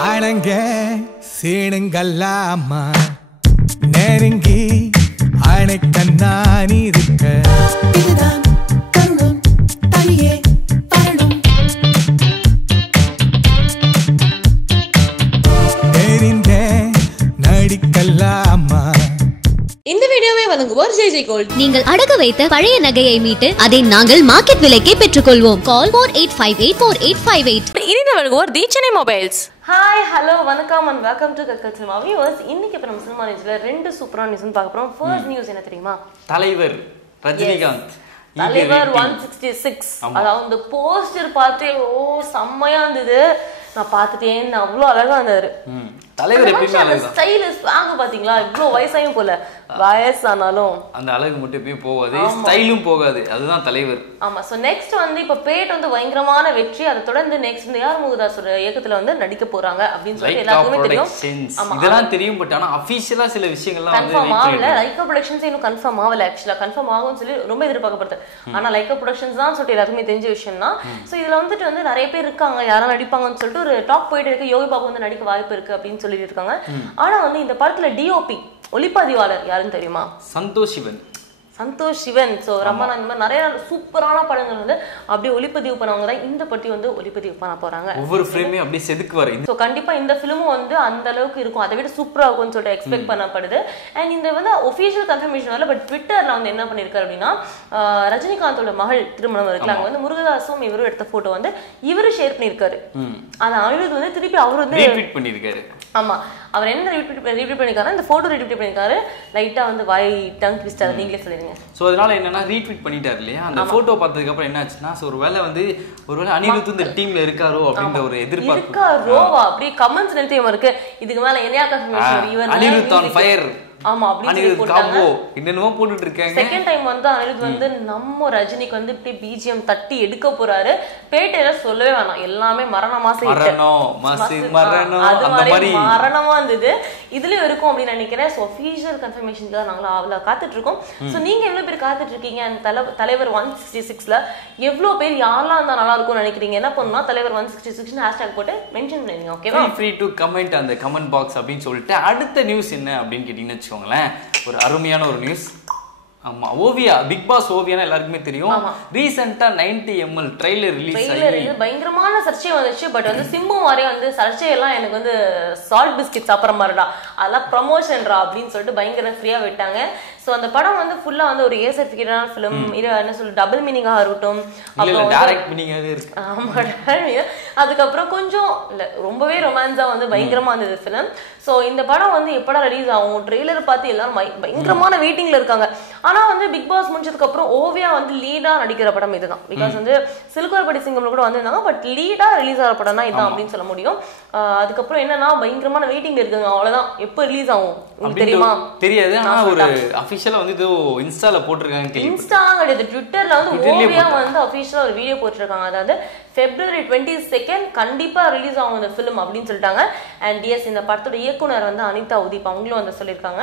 ஆனங்க சீனுங்கல்லாமா? நெருங்கி அணைக்க நான் இருக்க. இதுதான் தருணம் தனியே வரணும் தெரிந்த நடிக்கல்லாமா? இந்த வீடியோவை வழங்குவோர் ஜெய் ஜெய் கோல்ட். நீங்கள் அடகு வைத்த பழைய நகையை மீட்டு அதை நாங்கள் மார்க்கெட் விலைக்கே பெற்றுக்கொள்வோம். Call four eight five eight four eight five eight இனித வழங்குவோர் the Chennai mobiles. Hi hello வணக்கம் அண்ட் வெல்கம் டு கற்கல் சினிமா வியூவர்ஸ் இன்னைக்கு இப்போ நம்ம சினிமா நியூஸ்ல ரெண்டு சூப்பரான நியூஸ் பார்க்க போறோம். ஃபர்ஸ்ட் நியூஸ் என்ன தெரியுமா? தலைவர் ரஜினிகாந்த். தலைவர் ஒன். Sixty six. அதாவது இந்த போஸ்டர் பார்த்தே ஓ செம்மையா இருந்தது. நான் பார்த்துட்டே இருந்தேன் அவ்வளோ அழகா இருந்தாரு. தலைவர் எப்பயுமே அழகுதான். ஸ்டைல் வாங்க பாத்தீங்களா இவ்வளோ வயசாயும் போல. வயசானாலும். அந்த அழகு மட்டும் எப்பயும் போகாது. ஸ்டைலும் போகாது. அதுதான் தலைவர். ஆமா. சோ நெக்ஸ்ட் வந்து இப்ப பேட் வந்து பயங்கரமான வெற்றி. அதை தொடர்ந்து நெக்ஸ்ட் வந்து யார் முகுதாசோட இயக்கத்துல வந்து நடிக்க போறாங்க அப்படின்னு சொல்லி எல்லாருக்குமே தெரியும். இதெல்லாம் தெரியும் பட் ஆனா அபிஷியலா சில விஷயங்கள்லாம் கன்ஃபார்ம் ஆகல. லைக்கா ப்ரொடக்ஷன்ஸ் இன்னும் கன்ஃபார்ம் ஆகல ஆக்சுவலா கன்ஃபார்ம் ஆகும்னு சொல்லி ரொம்ப எதிர்பார்க்கப்படுது. ஆனா லைக்கா ப்ரொடக்ஷன்ஸ் தான் சொல்லிட்டு எல்லாருக்குமே தெரிஞ்ச விஷயம் தான் சோ இதுல வந்துட்டு வந்து நிறைய பேர் இருக்காங்க. யாரும் நடிப்பாங்கன்னு சொல்லிட்டு ஒரு டாக் போயிட்டு இருக்கு. யோகி பாபு வந்து நடிக்க வாய்ப்பு இருக்கு அப்படின்னு சொல்லிட்டு இருக்காங்க. ஆனா வந்து இந்த படத்துல டிஓபி ஒளிப்பதிவாளர் யாருன்னு தெரியுமா? சந்தோஷ் சிவன் சந்தோஷ் சிவன் ஸோ ரமணா இந்த மாதிரி நிறைய சூப்பரான படங்கள் வந்து அப்படியே ஒளிப்பதிவு பண்ணவங்க தான் இந்த பட்டி வந்து ஒளிப்பதிவு பண்ண போறாங்க. ஒவ்வொரு ஃப்ரேமே அப்படியே செதுக்குவாரு. இந்த ஸோ கண்டிப்பா இந்த ஃபிலிமும் வந்து அந்த அளவுக்கு இருக்கும். அதை விட சூப்பரா இருக்கும்னு சொல்லிட்டு எக்ஸ்பெக்ட் பண்ணப்படுது. அண்ட் இந்த வந்து ஒஃபிஷியல் கன்ஃபர்மேஷன் வரல பட் ட்விட்டர்ல வந்து என்ன பண்ணிருக்காரு அப்படின்னா ரஜினிகாந்தோட மகள் திருமணம் இருக்குல்ல அங்க வந்து முருகதாசும் இவரும் எடுத்த போட்டோ வந்து இவரு ஷேர் பண்ணிருக்காரு. அந்த அழுது வந்து திருப்பி அவர் வந்து ரீட்வீட் பண்ணிருக்காரு ஆமா. அவர் என்ன ரீட்வீட் ரீட்வீட் பண்ணிருக்காரு இந்த போட்டோ ரீட்வீட் பண்ணிருக்காரு. லைட்டா வந்து வாய் டங் ட்விஸ்ட் அதை நீங்களே சொல்லிடுங்க. சோ அதனால என்னன்னா ரீட்வீட் பண்ணிட்டாரு இல்லையா? அந்த போட்டோ பார்த்ததுக்கு அப்புறம் என்ன ஆச்சுன்னா so ஒருவேளை வந்து ஒருவேளை அனிருத் இந்த டீம்ல இருக்காரோ அப்படின்ற ஒரு எதிர்பார்ப்பு. இருக்கா ரோவா? அப்படியே கமெண்ட்ஸ் நிறுத்தியும் இருக்கு. இதுக்கு மேல என்னையா கன்ஃபர்மேஷன் இவர் அனிருத் ஆன் ஃபயர் ஆமா அனிருத் காம்போ என்னென்னமோ போட்டுட்டு இருக்காங்க. செகண்ட் டைம் வந்து அனிருத் வந்து நம்ம ரஜினிக்கு வந்து இப்படி பிஜிஎம் தட்டி எடுக்க போறாரு. பேட்டையில சொல்லவே வேணாம். எல்லாமே மரண மாசம் அது மாதிரி. மரணமா இருந்தது. இதுலயும் இருக்கும் அப்படின்னு நினைக்கிறேன். ஸோ ஒஃபீஷியல் கன்ஃபர்மேஷன் தான் நாங்களும் அவ்வளோ காத்துட்டு இருக்கோம். ஸோ நீங்க எவ்வளவு பேர் காத்துட்டு இருக்கீங்க? அந்த தலை தலைவர் ஒன் சிக்ஸ்டி சிக்ஸ்ல எவ்வளவு பேர் யாரெல்லாம் இருந்தா நல்லா இருக்கும்னு நினைக்கிறீங்க? என்ன பண்ணணும்னா தலைவர் ஒன் சிக்ஸ்டி சிக்ஸ் ஹேஷ்டாக் போட்டு மென்ஷன் பண்ணிருங்க ஓகேவா ஃப்ரீ டு கமெண்ட் அந்த கமெண்ட் பாக்ஸ் அப்படின்னு சொல்லிட்டு அடுத்த நியூஸ் என்ன அப்படின்னு கேட்டீங்கன்னு வச்சுக்கோங்களேன். ஒரு அருமையான ஒரு நியூஸ் ஆமா ஓவியா பிக் பாஸ் ஓவியானா எல்லாருக்குமே தெரியும். ரீசெண்டா 90 எம்எல் ட்ரைலர் ரிலீஸ் ட்ரெய்லர் ஆகி பயங்கரமான சர்ச்சை வந்துச்சு. பட் வந்து சிம்பு மாதிரி வந்து சர்ச்சையெல்லாம் எனக்கு வந்து சால்ட் பிஸ்கெட் சாப்பிட்ற மாதிரிடா. அதெல்லாம் ப்ரமோஷன்ரா அப்படின்னு சொல்லிட்டு பயங்கர ஃப்ரீயா விட்டாங்க. ஸோ அந்த படம் வந்து ஃபுல்லா வந்து ஒரு ஏ சர்டிஃபிகேட்டான ஃபிலிம் இது என்ன சொல்லு டபுள் மீனிங்காக இருக்கட்டும் இல்ல இல்ல அப்புறம் வந்து- டைரக்ட் மீனிங்காவே இருக்கு. ஆமா டேமியா. அதுக்கப்புறம் கொஞ்சம் இல்ல ரொம்பவே ரொமான்ஸா வந்து பயங்கரமா இருந்தது ஃபிலிம் சோ இந்த படம் வந்து எப்படா ரிலீஸ் ஆகும்? ட்ரெய்லர் பார்த்து எல்லாரும் பய- பயங்கரமான வெயிட்டிங்ல இருக்காங்க. ஆனா வந்து பிக் பாஸ் முடிஞ்சதுக்கு அப்புறம் ஓவியா வந்து லீடா நடிக்கிற படம் இதுதான். பிகாஸ் வந்து சிலுக்குவர் படி சிங்கம்ல கூட வந்திருந்தாங்க பட் லீடா ரிலீஸ் ஆகிற படம் தான் இதான் அப்படின்னு சொல்ல முடியும். அதுக்கப்புறம் என்னன்னா பயங்கரமான வெயிட்டிங்ல இருக்காங்க. அவ்வளவுதான். எப்போ ரிலீஸ் ஆகும்? தெரியுமா? தெரியாது. ஆனா நான் ஒரு அபிஷியலா வந்து இது இன்ஸ்டால போட்டிருக்காங்க இன்ஸ்டா கிடையாது ட்விட்டர்ல வந்து ஓவியா வந்து அபிஷியலா ஒரு வீடியோ போட்டிருக்காங்க. அதாவது பிப்ரவரி டுவெண்ட்டி செகண்ட் கண்டிப்பா ரிலீஸ் ஆகும் இந்த ஃபிலிம் அப்படின்னு சொல்லிட்டாங்க. அண்ட் எஸ் இந்த படத்தோட இயக்குனர் வந்து அனிதா உதீப் அவங்களும் வந்து சொல்லியிருக்காங்க.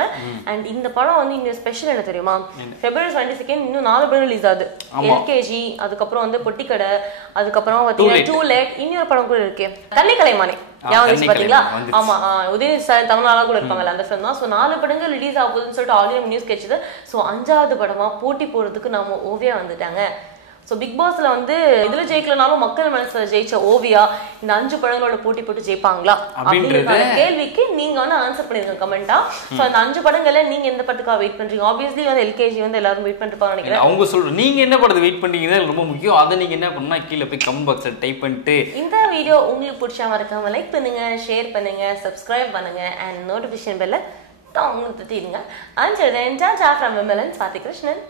அண்ட் இந்த படம் வந்து இங்க ஸ்பெஷல் என்ன தெரியுமா? பிப்ரவரி டுவெண்ட்டி செகண்ட் இன்னும் நாலு படம் ரிலீஸ் ஆகுது. எல்கேஜி அதுக்கப்புறம் வந்து பொட்டிக்கடை அதுக்கப்புறம் பாத்தீங்கன்னா டூ லேட் இன்னொரு படம் கூட இருக்கு. கன்னிக்கலை பாத்தீங்களா. ஆமா ஆஹ் உதயநிதி சார் தமிழ்நாளா கூட இருப்பாங்கல்ல அந்த ஃபிலிம் தான். ஸோ நாலு படங்கள் ரிலீஸ் ஆக போகுதுன்னு சொல்லிட்டு ஆல்ரெடி நியூஸ் கிடைச்சது ஸோ அஞ்சாவது படமா போட்டி போடுறதுக்கு நாம ஓவியா வந்துட்டாங்க. ஸோ பிக் பாஸ்ல வந்து இதுல ஜெயிக்கலனாலும் மக்கள் மனசுல ஜெயிச்ச ஓவியா இந்த அஞ்சு படங்களோட போட்டி போட்டு ஜெயிப்பாங்களா? அப்படின்ற கேள்விக்கு நீங்க வந்து ஆன்சர் பண்ணிருங்க கமெண்டா ஸோ அந்த அஞ்சு படங்கள்ல நீங்க எந்த படத்துக்காக வெயிட் பண்றீங்க? ஆப்வியஸ்லி வந்து எல்கேஜி வந்து எல்லாரும் வெயிட் பண்ணிட்டு நினைக்கிறேன். அவங்க சொல்ற நீங்க என்ன படத்தை வெயிட் பண்றீங்கன்னு ரொம்ப முக்கியம். அதை நீங்க என்ன பண்ணா கீழே போய் கமெண்ட் பாக்ஸ்ல டைப் பண்ணிட்டு இந்த வீடியோ உங்களுக்கு பிடிச்சா மறக்காம லைக் பண்ணுங்க ஷேர் பண்ணுங்க சப்ஸ்கிரைப் பண்ணுங்க அண்ட் நோட்டிஃபிகேஷன் பெல்ல டாங்னு தட்டிடுங்க. And then tata from Vimalan Swathi Krishnan